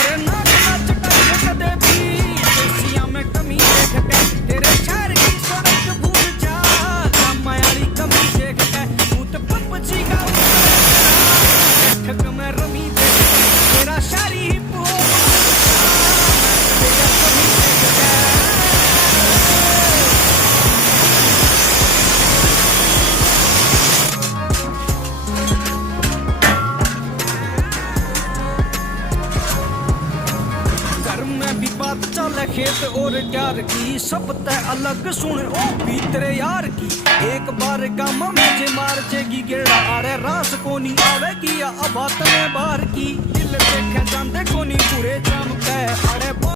अरे नाच नाच कर कदे भी देसिया में कमी देख के तेरे शहर की सड़क भूल जा मायारी कमी देख के भूत पपची का ठग में रमी देख के तेरा शारी पो तेरा कमी देख के घर में भी बात चले खेत और प्यार की सब तय अलग सुन ओ भी तेरे यार की एक बार गामा में जे मार जेगी गेड़ा अरे रास कोनी आवेगी या अब बात में बाहर की दिल देखे जाते कोनी पूरे जाम के अरे